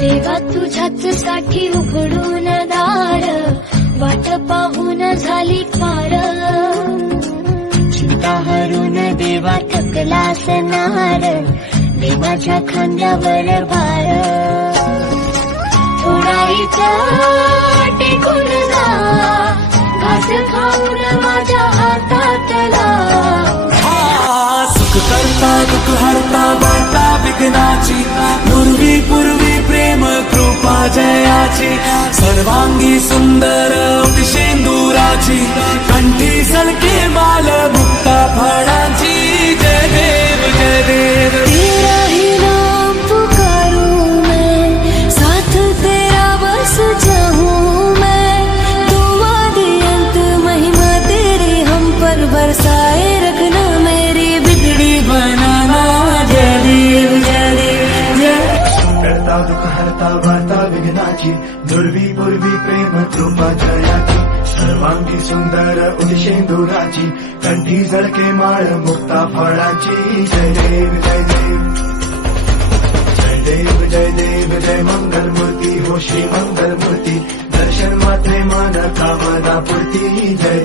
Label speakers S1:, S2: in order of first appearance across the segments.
S1: देवा तुझ्याच साठी उघडून दार. वाट पाहून झाली पार. चिंता हरून देवा थकला असणार देवाच्या खांद्यावर भार. थोडाईचा टेकून जा. घास खाऊन माझ्या हातातला.
S2: सुख करता दुःख हरता वार्ता विघ्नाची. पूर्वी पूर्वी जयाची सर्वांगी सुंदर शेंदुराची कंठी सलके माल मुक्ता फळाची. जय देव जय देव.
S1: तेरा ही नाम पुकारूं मैं साथ तेरा बस चाहूँ मैं। दुआ दे अंत महिमा तेरी हम पर बरसाए रखना मेरी बिगड़ी बनाना। जय देव जय देव जय।
S3: करता दुःख हरता विघ्नाची दुर्वी पूर्वी प्रेम कृपा जयाची सर्वांगी सुंदर उदिशेंदुराची कंठी झळके माळ मुक्ता फळाची। जय देव जय देव। जय देव जय देव, जय मंगल मूर्ती हो श्री मंगल मूर्ती दर्शन मात्रे मान कामना पूर्ती। जय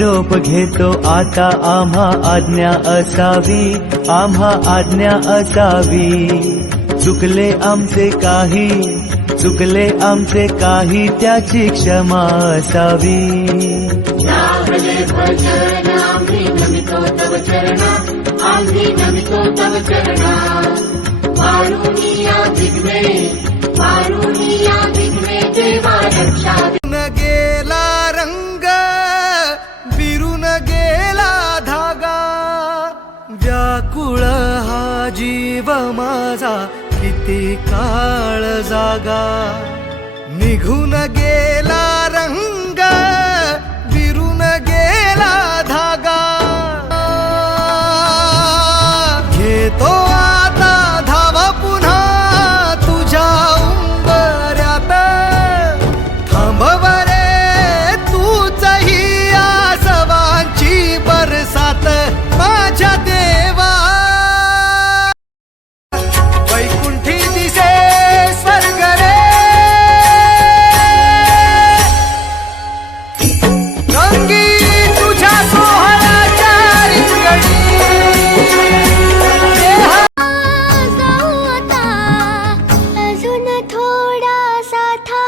S4: निरोप घेतो आता आम्हा आज्ञा असावी आम्हा आज्ञा असावी. चुकले आमचे काही चुकले आमचे काही त्याची क्षमा असावी.
S5: न व्याकुळ हा जीव माझा किती काळ जागा. निघून 沙滩。